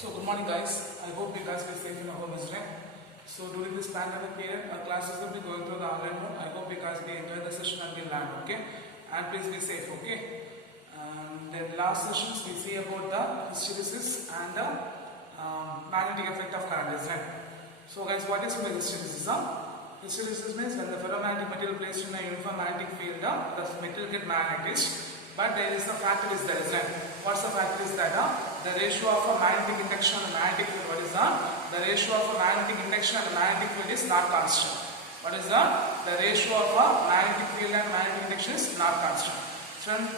So good morning guys, I hope you guys are safe in your home Israel. So during this pandemic period, our classes will be going through the online mode. I hope you guys will enjoy the session and will learn, okay? And please be safe, okay? Then last sessions we see about the hysteresis and the magnetic effect of current, Israel. So guys, what is hysteresis? Hysteresis means when the ferromagnetic material placed in a uniform magnetic field, the material get magnetized. But there is a factor is there, isn't it? What's the factor is that? The ratio of a magnetic induction and magnetic field. What is that? The ratio of a magnetic induction and magnetic field is not constant. What is that? The ratio of a magnetic field and magnetic induction is not constant.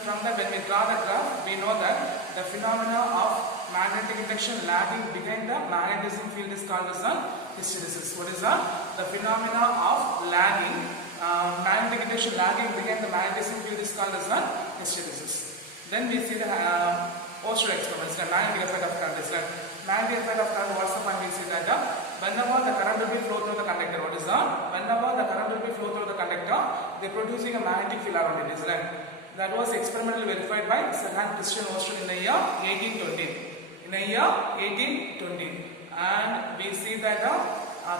From that, when we draw the graph, we know that the phenomena of magnetic induction lagging behind the magnetism field is called as a hysteresis. What is that? The phenomena of lagging magnetic induction lagging behind the magnetism field is called as a hysteresis. Then we see the Oersted experiment, the magnetic effect of current. Magnetic effect of current, what's the point? We see that whenever the current will be flow through the conductor, what is that? Whenever the current will be flow through the conductor, they are producing a magnetic field around it, isn't it? That was experimentally verified by Sir Hans Christian Oersted in the year 1820. In the year 1820, and we see that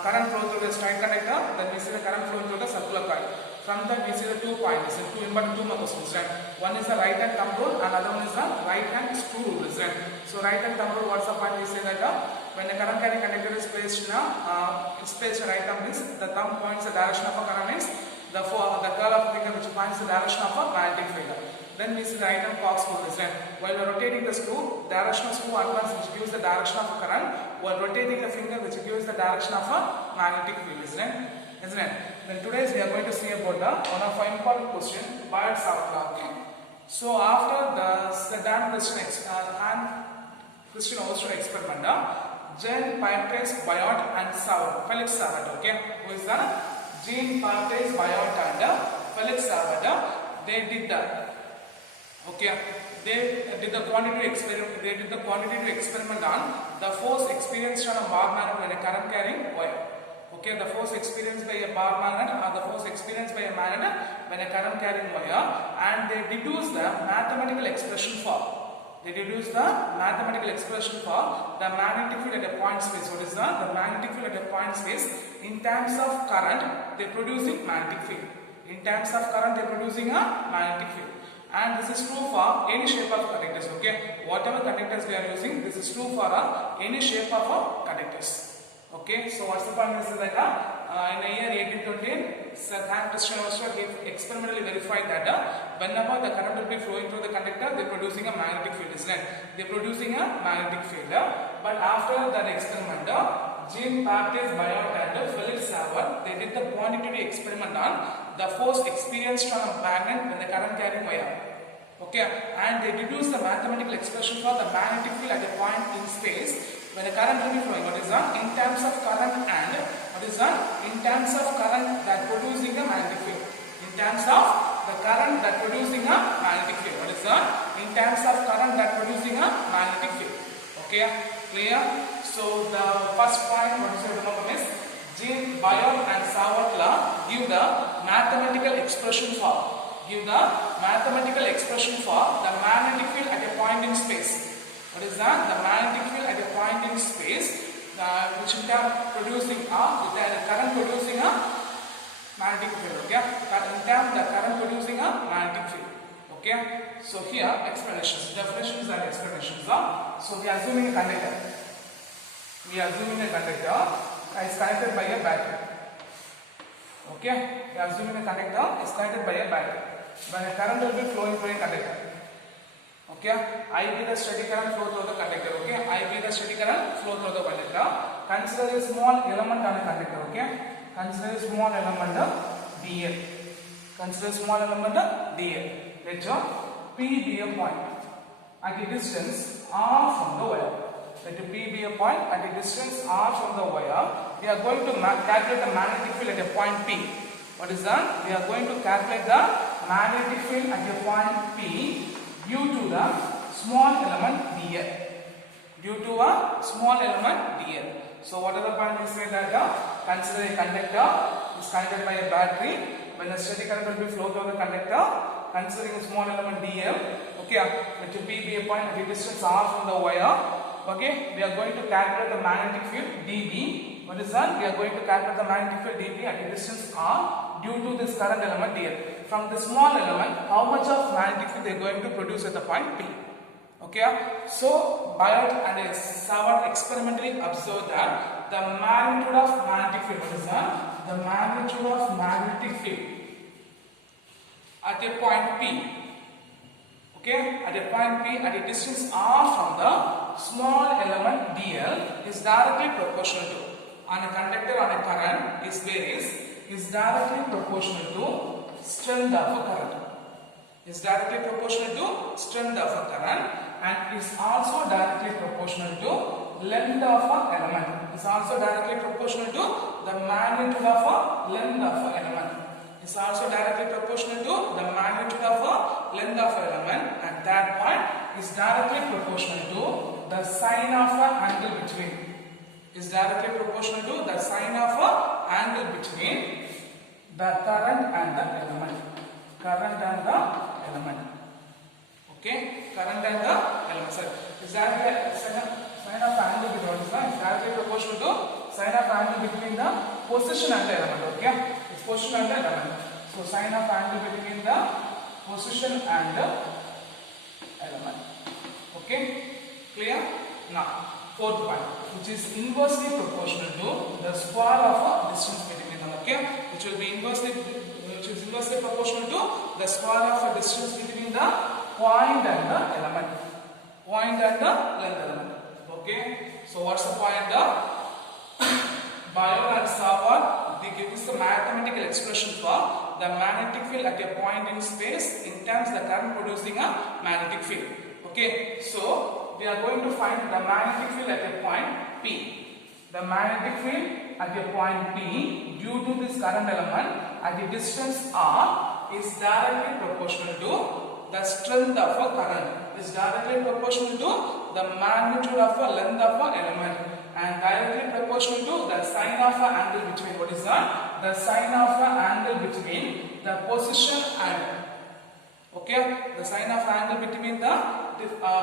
current flow through the straight conductor, then we see the current flow through the circular coil. From that we see the 2 points, two more questions, right? One is the right hand thumb rule, and another one is the right hand screw rule, right? So right hand thumb rule, what's the point? We say that when the current carrying conductor is placed in right thumb means the thumb points the direction of a current means the curl of the finger which points the direction of a magnetic field. Then we see the right hand Cox rule, right? While we are rotating the screw, direction of screw advance which gives the direction of a current, while rotating the finger which gives the direction of a magnetic field, isn't it? Then today we are going to see about one of our important question, Biot-Savart law. Okay. So after the Saddam Christian Oersted experiment, Jean-Baptiste Biot and Felix Savart. Okay, who is that? Jean-Baptiste Biot and Felix Savart. They did that. Okay, they did the quantitative experiment. They did the quantitative experiment on the force experienced on a bar magnet when a current carrying wire. Okay, the force experienced by a bar magnet or the force experienced by a magnet when a current carrying wire, and they deduce the mathematical expression for. They deduce the mathematical expression for the magnetic field at a point space. What is that? The magnetic field at a point space. In terms of current, they are producing magnetic field. In terms of current, they are producing a magnetic field. And this is true for any shape of conductors. Okay, whatever conductors we are using, this is true for any shape of conductors. Okay, so what's the point is that in the year 1820, Sir Hans Christian Oersted experimentally verified that whenever the current will be flowing through the conductor, they are producing a magnetic field, isn't it? They are producing a magnetic field. But after that experiment, Jean-Baptiste Biot and Felix Savart, they did the quantitative experiment on the force experienced on a magnet when the current carrying wire. Okay, and they deduced the mathematical expression for the magnetic field at a point in space when the current will be flowing. What is that? In terms of current, and what is that? In terms of current that producing a magnetic field. In terms of the current that producing a magnetic field. What is that? In terms of current that producing a magnetic field. Okay, clear? So the first point what you remember is Jean-Biot and Savart law give the mathematical expression for. Give the mathematical expression for the magnetic field at a point in space. What is that? The magnetic field at a point in space, which in turn producing with the current producing a magnetic field. Okay, in turn the current producing a magnetic field. Okay, so here explanations, definitions and explanations. So we are assuming a conductor. We are assuming a conductor is connected by a battery. Okay, we are assuming a conductor is connected by a battery. When a current will be flowing through a conductor. Okay, I be the steady current flow through the conductor. Okay, I be the steady current flow through the conductor. Consider a small element on a conductor. Okay, consider a small element dl. Consider a small element dl. Let P be a point at a distance r from the wire. Let P be a point at a distance r from the wire. We are going to calculate the magnetic field at a point P. What is that? We are going to calculate the magnetic field at a point P due to the small element dl. Due to a small element dl. So what are the point we say that consider a conductor is connected by a battery. When a steady current will be flow through the conductor, considering a small element dl. Okay, let P be a point at a distance r from the wire. Okay, we are going to calculate the magnetic field dB. What is that? We are going to calculate the magnetic field dB at a distance r due to this current element dl. From the small element, how much of magnetic field they are going to produce at the point P? Okay, so Biot and Savart experimentally observed that the magnitude of magnetic field, what is that? The magnitude of magnetic field at a point P, okay, at a point P at a distance r from the small element dl is directly proportional to, on a conductor on a current is directly proportional to strength of a current. Is directly proportional to strength of a current and is also directly proportional to length of an element. Is also directly proportional to the magnitude of a length of an element. Is also directly proportional to the magnitude of a length of an element, and that point is directly proportional to the sine of an angle between. Is directly proportional to the sine of an angle between the current and the element. Current and the element. Okay, current and the element. Sir, is directly sine of angle between is directly proportional to sine of angle between the position and the element. Okay, it's position and the element. So sine of angle between the position and the element. Okay, clear? Now, fourth point, which is inversely proportional to the square of a distance between them. Okay, which will be inversely proportional to the square of a distance between the point and the element. Point and the length element. Okay, so what's the point? Biot and Savart, they give us the mathematical expression for the magnetic field at a point in space in terms of the current producing a magnetic field. Okay, so we are going to find the magnetic field at a point P. The magnetic field at a point P due to this current element at a distance r is directly proportional to the strength of a current. Is directly proportional to the magnitude of a length of an element and directly proportional to the sine of an angle between. What is that? The sine of an angle between the position and, okay, the sine of angle between the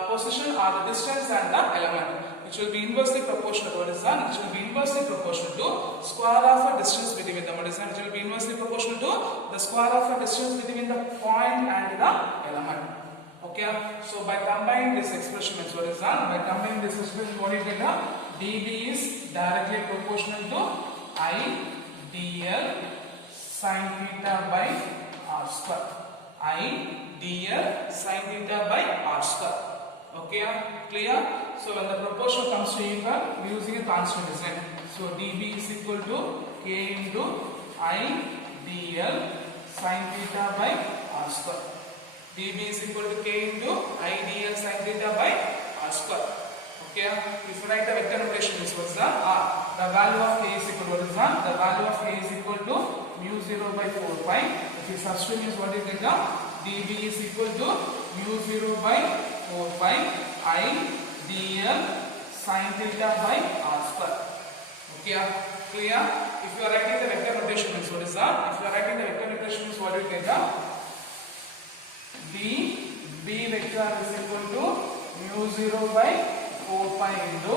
position or the distance and the element, which will be inversely proportional to, what is that? Which will be inversely proportional to square of a distance between them. What is that? Which will be inversely proportional to the square of a distance between the point and the element. Okay, so by combining this expression, what is that? By combining this expression, what is it? dB is directly proportional to I dl sin theta by r square. I dl sin theta by r square. Okay, clear? So when the proportion comes to equal, we are using a constant design. So dB is equal to k into I dl sin theta by r square. dB is equal to k into I dl sin theta by r square. Okay, if you write the vector notation, this was the r. The value of k is equal to what is that? The value of k is equal to mu 0 by 4 pi. If you substitute means what is it? dB is equal to mu 0 by 4 pi I dl sin theta by r square. Okay, clear? If you are writing the vector notation, means what is that? If you are writing the vector notation, means what is it? B vector is equal to mu 0 by 4 pi into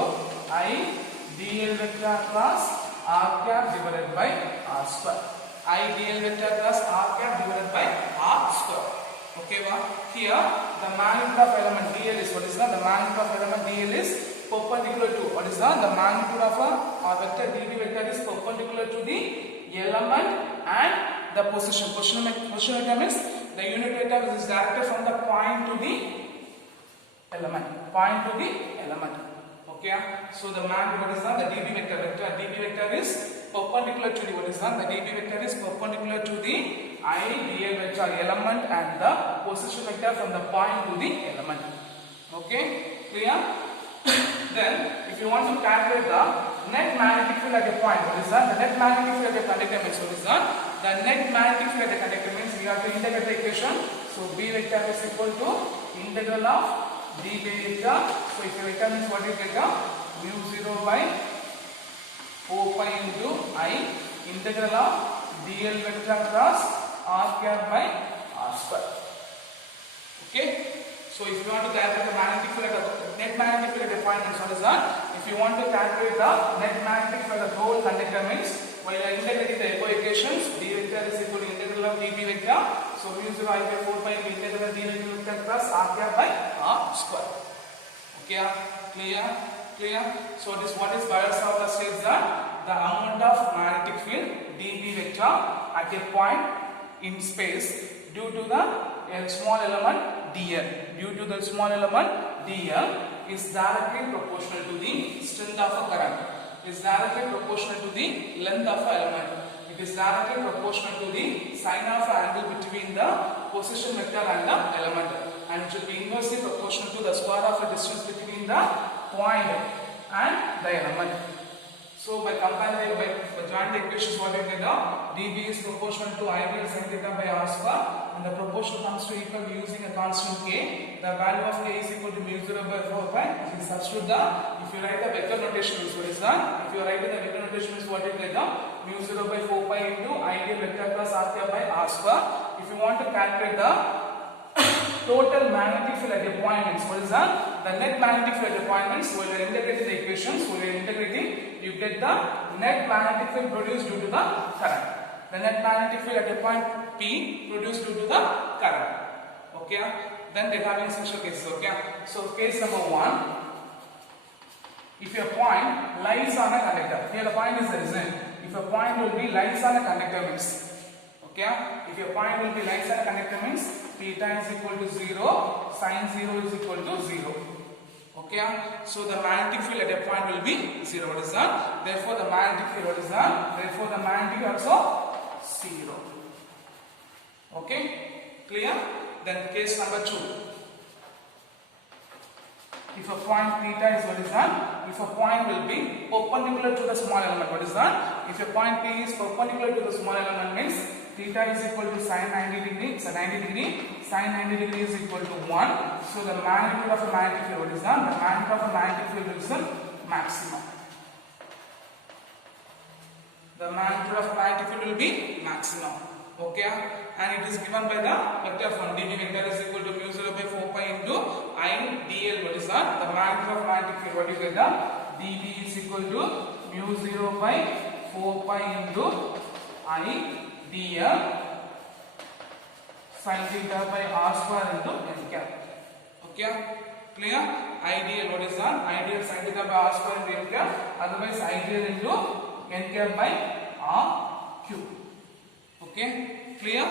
I dl vector cross r cap divided by r square. I dl vector cross r cap divided by r square. Okay, here the magnitude of element dl is what is that? The magnitude of element dl is perpendicular to, what is that? The magnitude of a vector db vector is perpendicular to the element and the position. Position vector means the unit vector is directed from the point to the element. Point to the element. Okay, so the magnitude, what is that? The db vector. db vector is perpendicular to the, what is that? The db vector is perpendicular to the I dl vector element and the position vector from the point to the element. Okay, clear? Then, if you want to calculate the net magnetic field at a point, what is that? The net magnetic field at a conductor means what is that? The net magnetic field at a conductor means we have to integrate the equation. So B vector is equal to integral of dB vector. So if you vector means what you get? Mu 0 by 4 pi into I integral of dl vector cross r cap by r square. Okay. So if you want to calculate the magnetic field at a net magnetic field at a point means what is that? If you want to calculate the net magnetic field of the whole conductor means while you are integrating the equations, d vector is equal to integral of dp vector. So mu 0 I by 4 pi integral of d vector plus r cap by r square. Okay, clear? So this what is Biot-Savart states that the amount of magnetic field dp vector at a point in space due to the small element dl is directly proportional to the strength of a current, is directly proportional to the length of an element. It is directly proportional to the sine of angle between the position vector and the element, and it should be inversely proportional to the square of the distance between the point and the element. So by comparing by joining the equations, what you get now, dB is proportional to ideal sin theta by r square, and the proportion comes to equal using a constant k. The value of k is equal to mu 0 by 4 pi. If you substitute the, if you write the vector notation is what is that? If you write the vector notation is what you get now, mu 0 by 4 pi into ideal vector plus r cap by r square. If you want to calculate the total magnetic field at a point means what is that? The net magnetic field at a point means when you are integrating the equations, when you are integrating, you get the net magnetic field produced due to the current. The net magnetic field at a point P produced due to the current. Okay. Then they have special cases. Okay. So case number 1. If your point lies on a conductor, here the point is there, isn't it? If a point will be lies on a conductor means, okay. If your point will be lies on a conductor means theta is equal to 0, sine 0 is equal to 0. Okay, so the magnetic field at a point will be 0. What is that? Therefore, the magnetic field, what is that? Therefore, the magnetic also 0. Okay, clear? Then case number 2. If a point theta is what is that? If a point will be perpendicular to the small element, what is that? If a point P is perpendicular to the small element means theta is equal to sine 90 degree, so 90 degree, sine 90 degree is equal to 1. So the magnitude of a magnetic field, what is that? The magnitude of a magnetic field is the maximum. The magnitude of magnetic field will be maximum. Okay, and it is given by the vector from dB vector is equal to mu 0 by 4 pi into I dl. What is that? The magnitude of magnetic field, what you get the dB is equal to mu 0 by 4 pi into I dl sin theta by r square into n cap. Okay, clear? Ideal, what is that? Ideal sin theta by r square into n cap, otherwise ideal into n cap by r cube. Okay, clear?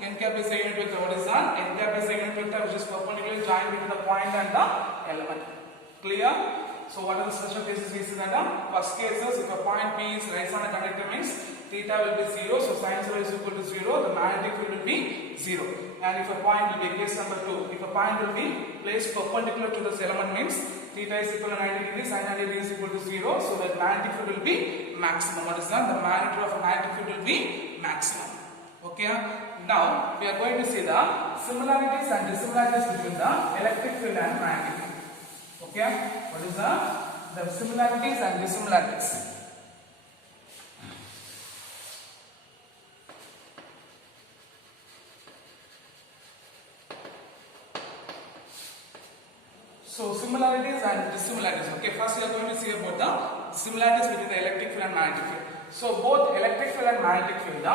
N cap is the unit vector. What is that? N cap is the unit vector which is perpendicularly joined between the point and the element. Clear? So what are the special cases we see that? First cases, if a point P is lies on a conductor means theta will be 0, so sine 0 is equal to 0, the magnetic field will be 0. And if a point will be case number 2, if a point will be placed perpendicular to this element means theta is equal to 90 degrees, sine 90 degrees is equal to 0, so the magnetic field will be maximum. What is that? The magnitude of a magnetic field will be maximum. Okay, now we are going to see the similarities and dissimilarities between the electric field and magnetic field. Okay, what is the similarities and dissimilarities? So similarities and dissimilarities. Okay, first we are going to see about the similarities between the electric field and magnetic field. So both electric field and magnetic field,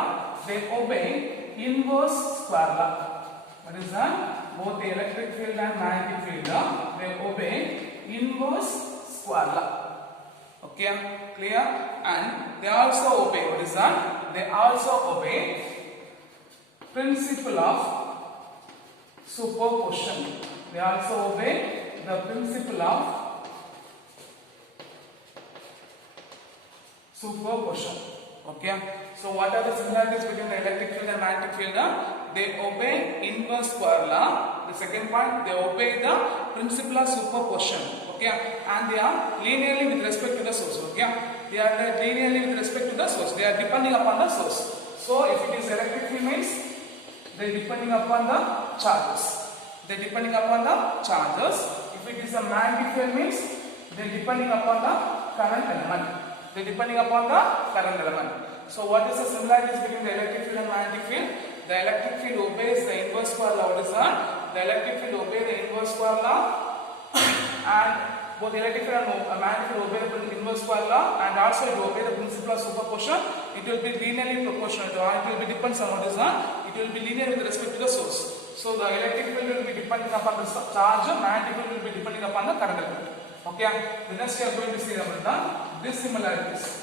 they obey inverse square law. What is that? Both the electric field and magnetic field, they obey inverse square law. Okay, clear? And they also obey, what is that? They also obey principle of superposition. They also obey the principle of superposition. Okay, so what are the similarities between the electric field and magnetic field? They obey inverse square law. The second point, they obey the principle of superposition. Okay, and they are linearly with respect to the source. Okay, they are linearly with respect to the source. They are depending upon the source. So if it is electric field means they are depending upon the charges. They are depending upon the charges. If it is a magnetic field means they are depending upon the current element. They are depending upon the current element. So what is the similarities between the electric field and magnetic field? The electric field obeys the inverse square law. What is that? The electric field obeys the inverse square law and both electric field and magnetic field obey the inverse law, and also it obey the principle of superposition. It will be linearly proportional to, or it will be depends on what is on. It will be linear with respect to the source. So the electric field will be depending upon the charge, magnetic field will be depending upon the current element. Okay. The next we are going to see about the dissimilarities.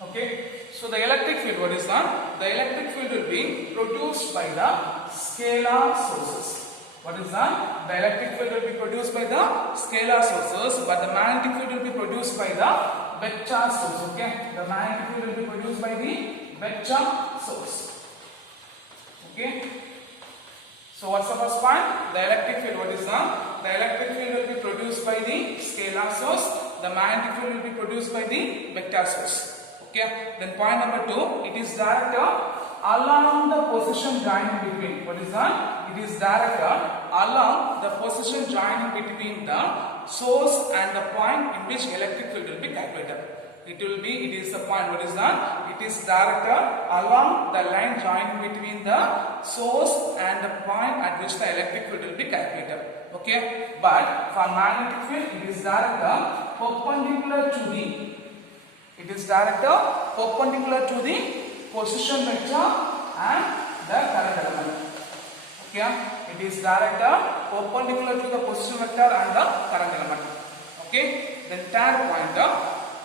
Okay, so the electric field, what is that? The electric field will be produced by the scalar sources. What is that? The electric field will be produced by the scalar sources, but the magnetic field will be produced by the vector source. Okay, the magnetic field will be produced by the vector source. Okay, so what's the first point? The electric field, what is that? The electric field will be produced by the scalar source, the magnetic field will be produced by the vector source. Okay, then point number 2, it is directed along the position joining between. What is that? It is directed along the position joining between the source and the point in which electric field will be calculated. It is the point. What is that? It is directed along the line joining between the source and the point at which the electric field will be calculated. Okay, but for magnetic field, it is directed perpendicular to the. It is directed perpendicular to the position vector and the current element. Okay, it is directed perpendicular to the position vector and the current element. Okay, then third point,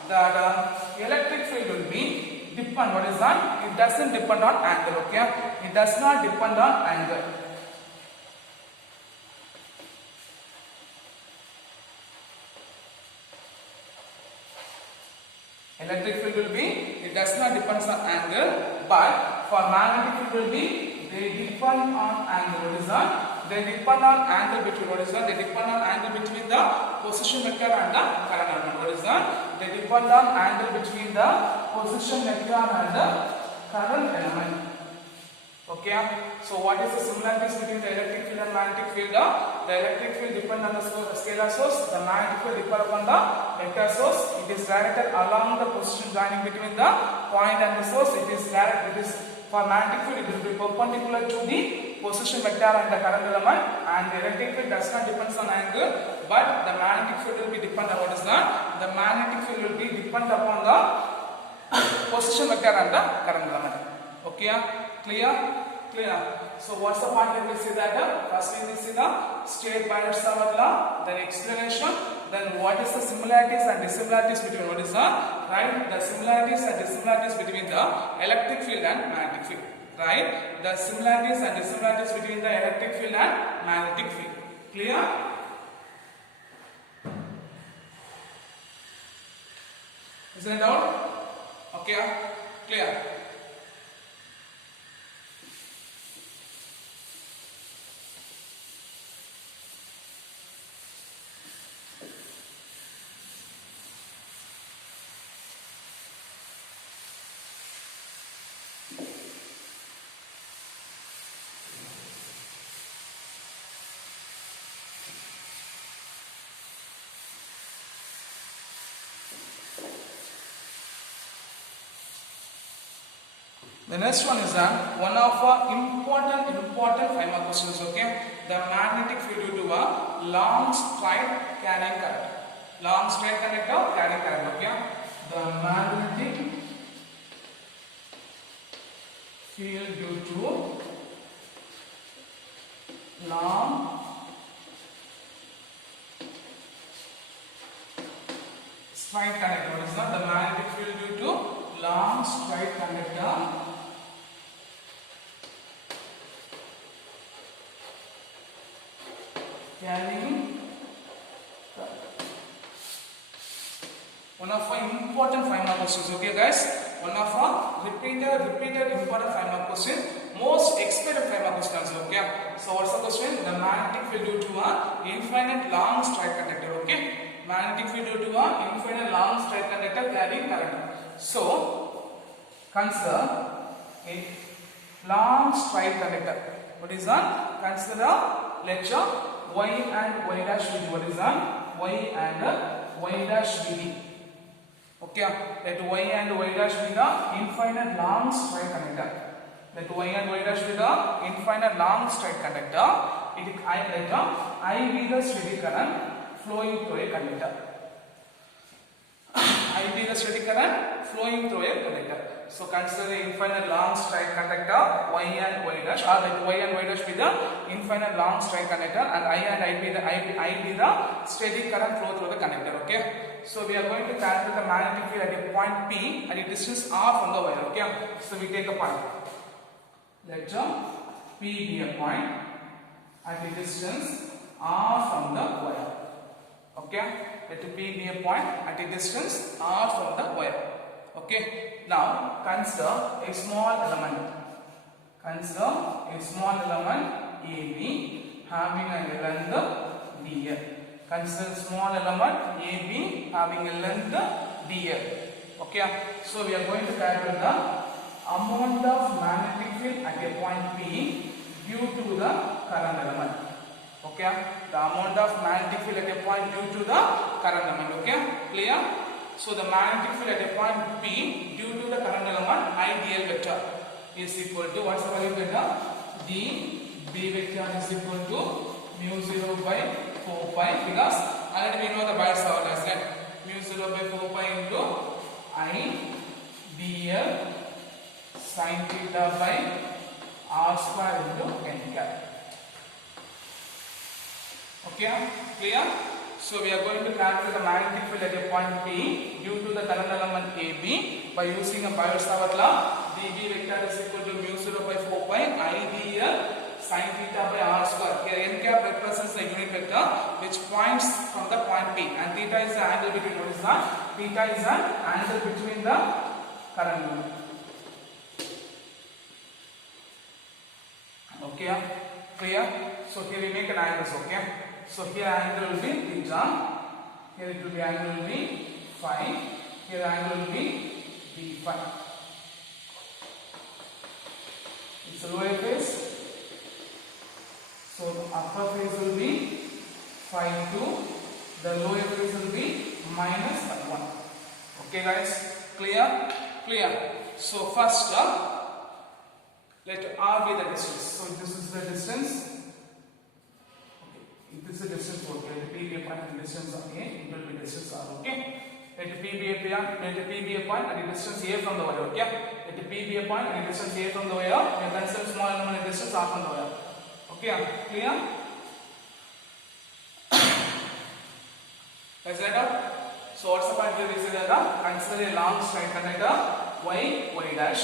that electric field will be depend. What is that? It doesn't depend on angle. Okay, it does not depend on angle. Electric field will be, it does not depend on angle, but for magnetic field will be, they depend on angle. What is that? They depend on angle between, what is that? They depend on angle between the position vector and the current element. What is that? They depend on angle between the position vector and the current element. Okay, so what is the similarities between the electric field and magnetic field? The electric field depends on the scalar source, the magnetic field depends upon the vector source. It is directed along the position joining between the point and the source. It is for magnetic field, it will be perpendicular to the position vector and the current element, and the electric field does not depend on angle, but the magnetic field will be depend on what is that? The magnetic field will be depend upon the position vector and the current element. Okay, clear? Clear. So what's the point that we see that? First we see the State-Binet-Savart law, then explanation, then what is the similarities and dissimilarities between, what is that? Right? The similarities and dissimilarities between the electric field and magnetic field. Right? The similarities and dissimilarities between the electric field and magnetic field. Clear? Isn't it out? Okay? Clear? The next one is one of our important 5 mark questions. Okay, the magnetic field due to a long straight carrying current. Long straight conductor carrying current. Okay, the magnetic field due to long straight conductor. What is that? The magnetic field due to long straight conductor carrying one of our important 5 mark questions. Okay guys, one of our repeated important 5 mark question, most expected 5 mark questions. Okay, so what's the question? The magnetic field due to a infinite long straight conductor. Okay, magnetic field due to a infinite long straight conductor carrying current. So consider a long straight conductor. What is that? Consider lecture y and y dash VD. What is that? Y and y dash VD. Okay, let y and y dash be the infinite long straight conductor. Let y and y dash be the infinite long straight conductor. Let I be the steady current flowing through a conductor. I be the steady current flowing through a conductor. So consider the infinite long straight conductor y and y dash, or let y and y dash be the infinite long straight conductor, and I and I be the steady current flow through the conductor. Okay. So we are going to calculate the magnetic field at a point P at a distance r from the wire. Okay. So we take a point. Let P be a point at a distance r from the wire. Okay. Let P be a point at a distance r from the wire. Okay. Now consider a small element. Consider a small element AB having a length dl. Consider small element AB having a length dl. Okay. So we are going to calculate the amount of magnetic field at a point P due to the current element. Okay. The amount of magnetic field at a point due to the current element. Okay. Clear? So the magnetic field at a point P due to the current element I dl vector is equal to, what's the value vector? D B vector is equal to mu 0 by 4 pi, because already we know the bias of as that mu 0 by 4 pi into I dl sin theta by r square into n cap. Okay, clear? So we are going to calculate the magnetic field at a point P due to the current element AB by using a Biot-Savart law. dB vector is equal to mu 0 by 4 pi I dl sin theta by r square. Here n cap represents the unit vector which points from the point P, and theta is the angle between, what is that? Theta is an angle between the current unit. Okay, clear? So here we make an angle. Okay. So here angle will be theta, here it will be angle will be phi, here angle will be d phi. It's a lower face, so the upper face will be phi 2, the lower face will be minus phi 1. Okay guys, clear? Clear. So first let r be the distance. So this is the distance. This is the distance for P be a point at the distance of A, it will be distance R. Okay. Let P be a point at the distance A from the wire. Okay. Let P be a point at the distance A from the wire. We consider small element at distance R from the wire. Okay. Clear? Let's write out. So what's the point here? We say that consider a long straight conductor y dash.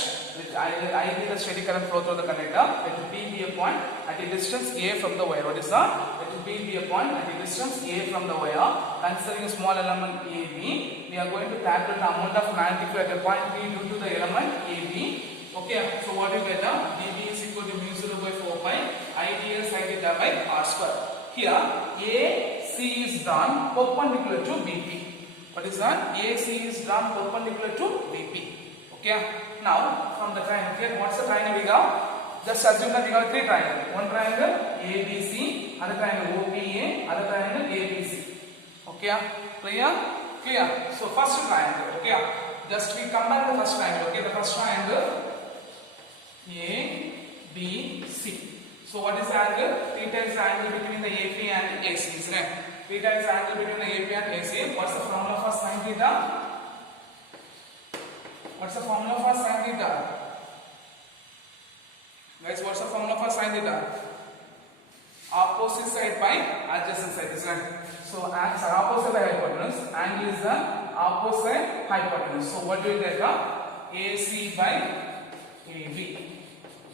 I be the steady current flow through the conductor. Let P be a point at a distance A from the wire. What is that? Let P be a point at a distance A from the wire. Considering a small element AB, we are going to calculate the amount of magnetic field at a point P due to the element AB. Okay, so what you get now? dB is equal to mu 0 by 4 pi I dl sin theta by r square. Here AC is drawn perpendicular to BP. What is that? AC is drawn perpendicular to BP. Okay. Now from the triangle, here what's the triangle we got? Just assume that we got three triangles. One triangle ABC, other triangle OPA, other triangle ABC. Okay, clear? Clear. So first triangle. Okay, just we combine the first triangle. Okay, the first triangle ABC. So what is the angle? Theta is the angle between the AP and AC, isn't it? Theta is the angle between the AP and AC. What's the formula for sin theta? What's the formula for sin theta? Guys, what's the formula for sin theta? Opposite side by adjacent side, isn't it? So as opposite by hypotenuse, angle is the opposite hypotenuse. So what do you get? AC by AB.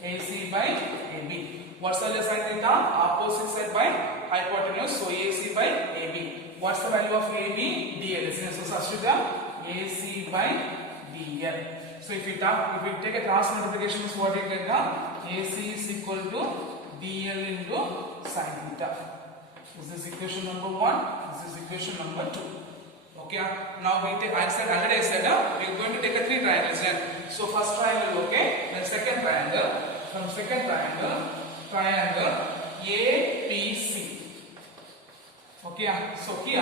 AC by AB. What's the sin theta? Opposite side by hypotenuse. So AC by AB. What's the value of AB? DL. So substitute AC by DL. So if we take a cross multiplication, what you get? AC is equal to DL into sin theta. This is equation number 1. This is equation number 2. Okay. Now we take. I said we are going to take a three triangles. So first triangle, okay. Then second triangle. From second triangle APC. Okay, so here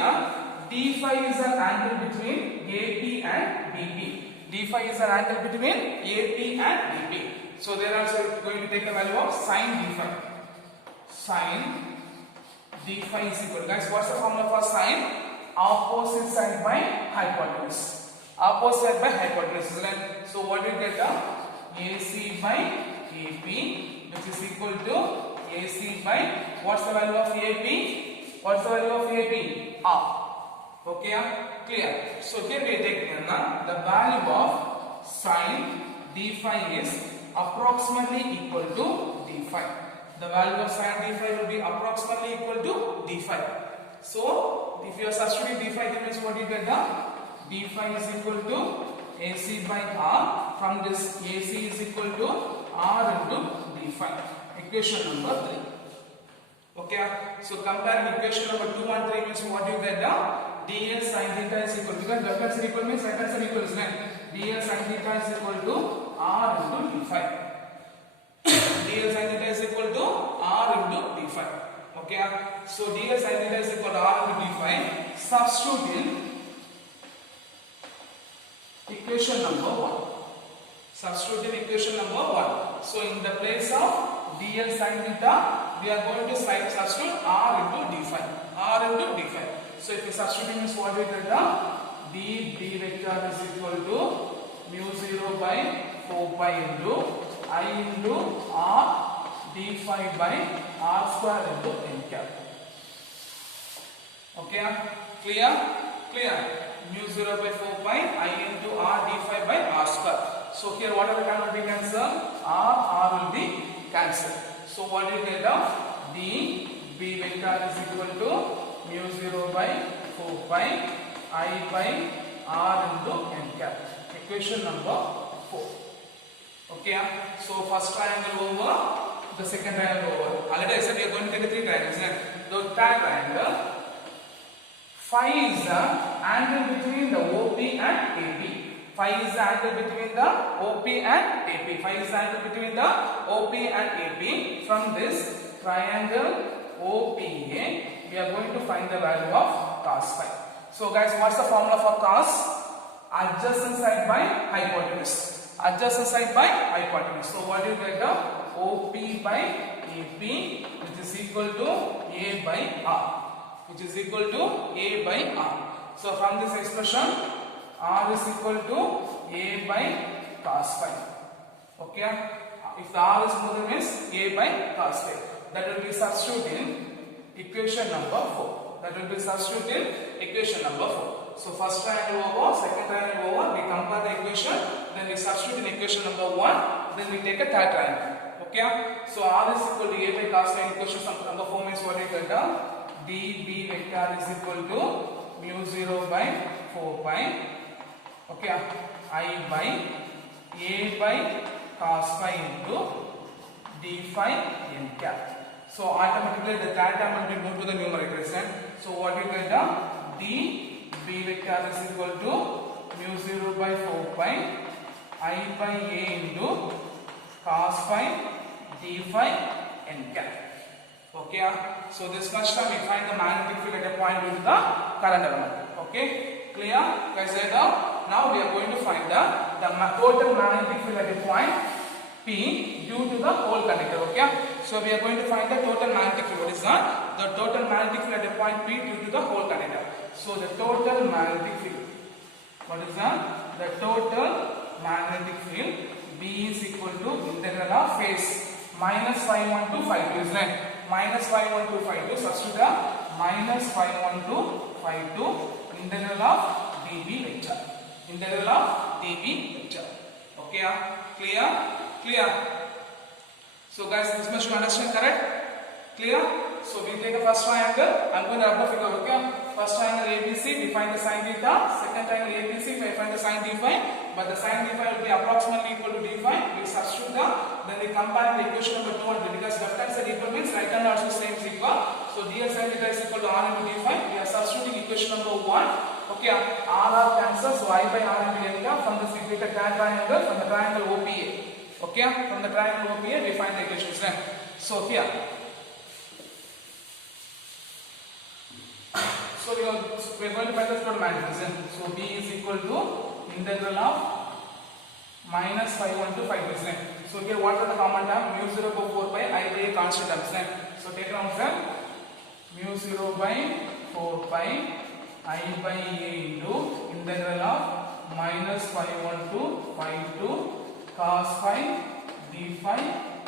D phi is an angle between AP and BP. D phi is an angle between AP and BP. So they are also going to take the value of sin D phi. Sin D phi is equal to, guys, what's the formula for sin? Opposite side by hypotenuse. Opposite side by hypotenuse, isn't it? So what do you get? AC by AP, which is equal to AC by, what's the value of AP? What's the value of AP? R. Okay, clear. So here we take the value of sin D phi is approximately equal to D phi. The value of sin D phi will be approximately equal to D phi. So if you are substituting D phi, that means what you get? D phi is equal to AC by R. From this, AC is equal to R into D phi. Equation number 3. Okay, so comparing equation number 2 and 3 means what you get? dl sin theta is equal to, because left hand side equal means right hand side equal, isn't it? dl sin theta is equal to R into D phi. dl sin theta is equal to R into D phi. Okay, so dl sin theta is equal to R into D phi. Substitute in equation number 1. Substitute in equation number 1. So in the place of dl sin theta, we are going to substitute R into D phi. R into D phi. So if we substitute means what we get? D vector is equal to mu 0 by 4 pi into I into R D phi by R square into n cap. Okay, clear? Clear. Mu 0 by 4 pi I into R D phi by R square. So here whatever term will be cancelled, R will be cancelled. So what do you get? D B vector is equal to mu 0 by 4 pi I by R into n cap. Equation number 4. Okay, so first triangle over, the second triangle over. Already I said we are going to take 3 triangles. The third triangle, phi is the angle between the OP and AP. Phi is the angle between the OP and AP. Phi is the angle between the OP and AP. From this triangle OPA, we are going to find the value of cos phi. So guys, what's the formula for cos? Adjacent side by hypotenuse. Adjacent side by hypotenuse. So what do you get? OP by AP, which is equal to A by R. Which is equal to A by R. So from this expression, R is equal to A by cos phi. Okay? If the R is more than means A by cos phi. That will be substitute in equation number 4. That will be substitute in equation number 4. So first triangle over, second triangle over, we compare the equation, then we substitute in equation number 1, then we take a third triangle. Okay? So R is equal to A by cos phi. Equation number 4 means what you get? dB vector is equal to mu 0 by 4 pi. Okay? I by A by cos phi into D phi n cap. So automatically the third term will be moved to the numerator, isn't? So what you get? D B vector is equal to mu 0 by 4 pi I by A into cos phi D phi n cap. Okay, so this much time we find the magnetic field at a point with the current element. Okay, clear? Guys, now we are going to find the total magnetic field at a point P due to the whole conductor. Okay, so we are going to find the total magnetic field. What is that? The total magnetic field at a point P due to the whole conductor. So the total magnetic field. What is that? The total magnetic field B is equal to integral of phase minus phi 1 to phi 2, isn't it? Minus phi 1 to phi 2. Substitute minus phi 1 to phi 2 integral of dB vector. Integral of dB vector. Okay, clear? Clear? So guys, this much you understand, correct? Clear? So we take the first triangle. I'm going to rub the figure. Okay? First triangle ABC, we find the sin theta. Second triangle ABC, we find the sin d phi. But the sin d phi will be approximately equal to d phi. We substitute them. Then we compare the equation number 2 and 3, because left hand side equal means right hand also same is equal. So dl sin theta is equal to r into d phi. We are substituting equation number 1. Okay, r cancels, so I by r into n cap. From this we take a triangle from the triangle OPA. Okay, from the triangle OPA we find the equations. So here So we are going to find the total magnetism. So B is equal to integral of minus phi 1 to phi 2. So here what are the common term? Mu 0 by 4 pi I by a constant terms. So take down from mu 0 by 4 pi I by a into integral of minus phi 1 to phi 2 cos phi d phi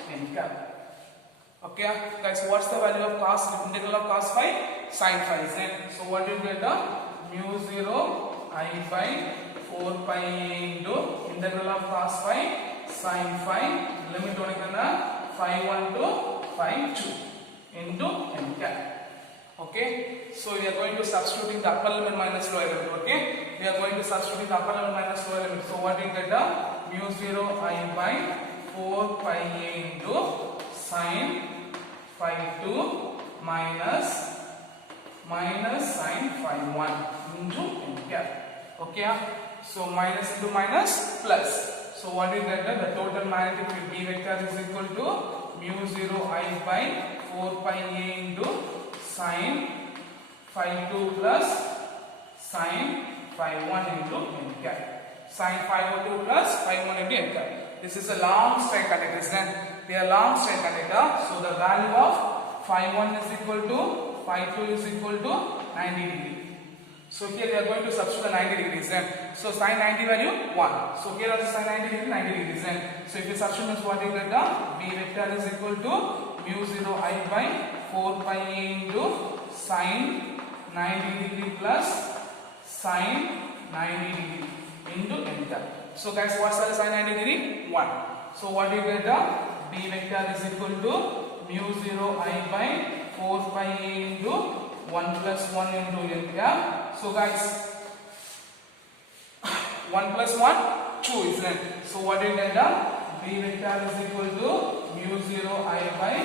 n cap. Okay guys, what's the value of cos, integral of cos phi? Sin phi, isn't it? So what do you get? The mu 0 I by 4 pi into integral of cos phi sin phi limit phi 1 to phi 2 into n cap. Okay, so we are going to substitute in the upper limit minus lower limit. Okay, we are going to substitute in the upper limit minus lower limit. So what do you get? The mu 0 I by 4 pi into sin phi 2 minus sin phi 1 into n cap. Okay, so minus into minus plus. So what do you get? The total magnetic field B vector is equal to mu 0 I by 4 pi a into sin phi 2 plus sin phi 1 into n cap. Sin phi 2 plus phi 1 into n cap. This is a long straight conductor, isn't it? They are long straight conductor. So the value of phi 1 is equal to phi 2 is equal to 90 degree. So here we are going to substitute the 90 degrees. So sin 90 value 1. So here also sin 90 degree 90 degrees. So if you substitute means what you get? The B vector is equal to mu 0 I by 4 pi a into sin 90 degree plus sin 90 degree into n cap. So guys, what's the sin 90 degree? 1. So what do you get? The B vector is equal to mu 0 I by 4 pi a into 1 plus 1 into n cap. So guys, 1 plus 1, 2, isn't it? So what do you get? The B vector is equal to mu 0 I by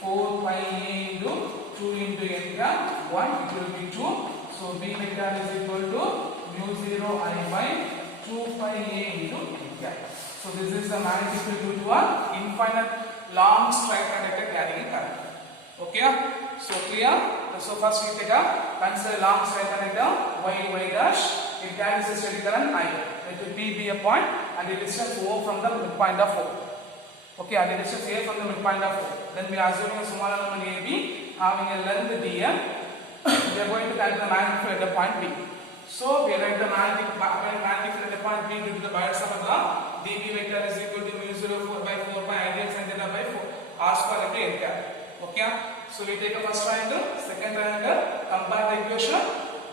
4 pi a into 2 into n cap. 1, it will be 2. So B vector is equal to mu 0 I by 2 pi a into n cap. So this is the magnetic field due to an infinite long straight conductor carrying current. Okay, so clear? So first we take consider long straight conductor y dash. It carries a steady current I. Let P be a point and the distance O from the midpoint of O. Okay, and the distance A from the midpoint of O. Then we are assuming a small element AB having a length dm. We are going to calculate the magnetic field at the point B. So we write the magnetic field at the point B due to the Biot-Savart law. dB vector is equal to mu 0 4 by 4 pi ideal sin theta by 4 r square into n cap. Okay, so we take a first triangle, second triangle, compare the equation,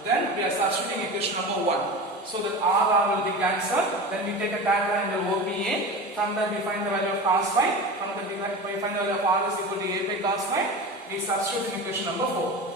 then we are substituting equation number 1. So that r will be cancelled. Then we take a tan triangle OPA. From that we find the value of cos phi. From that we find the value of r is equal to a by cos phi. We substitute in equation number 4.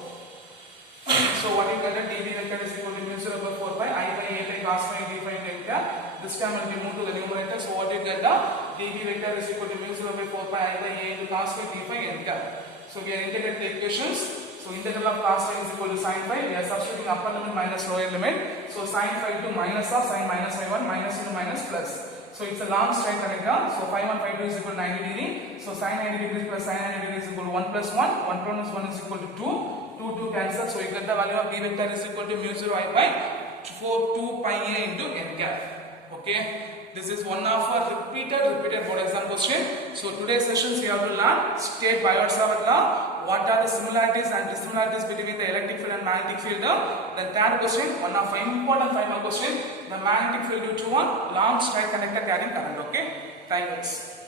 So what you get? dB vector is equal to mu 0 by 4 pi I by a by cos phi d phi n cap. This time will be moved to the numerator. So what you get? The dB vector is equal to mu 0 by 4 pi I by a into cos phi d phi n cap. So we are integrating the equations. So integral of cos phi is equal to sin phi. We are substituting upper limit minus lower limit. So sin phi 2 minus of sin minus phi 1 minus into minus plus. So it's a long straight conductor. So phi 1 phi 2 is equal to 90 degree. So sin 90 degrees plus sin 90 degrees is equal to 1 plus 1. 1 plus 1 is equal to 2. 2 cancel. So you get the value of B vector is equal to mu 0 I by 2 pi a into n cap. Okay. This is one of our repeated board exam question. So today's sessions we have to learn state Biot-Savart law. What are the similarities and dissimilarities between the electric field and magnetic field? The third question, one of our important final question, the magnetic field due to one long straight conductor carrying current. Okay. Thanks.